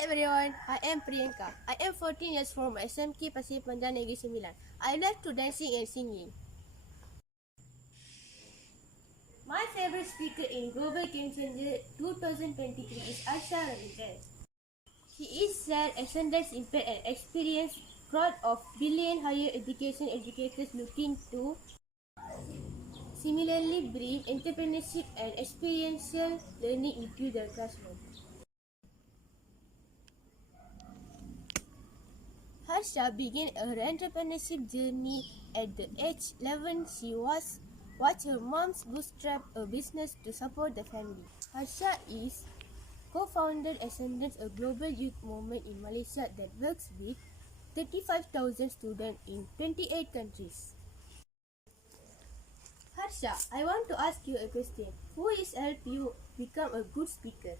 Hi everyone, I am Priyanka. I am 14 years from SMK Pasir Panjang Negeri Sembilan. I like to dancing and singing. My favorite speaker in Global Game Changer 2023 is Genz. He is an ascendance impact and experience crowd of billion higher education educators looking to similarly bring entrepreneurship and experiential learning into their classroom. Harsha began her entrepreneurship journey at the age 11. She watched her mom's bootstrap a business to support the family. Harsha is co-founded Ascendance, a global youth movement in Malaysia that works with 35,000 students in 28 countries. Harsha, I want to ask you a question. Who has helped you become a good speaker?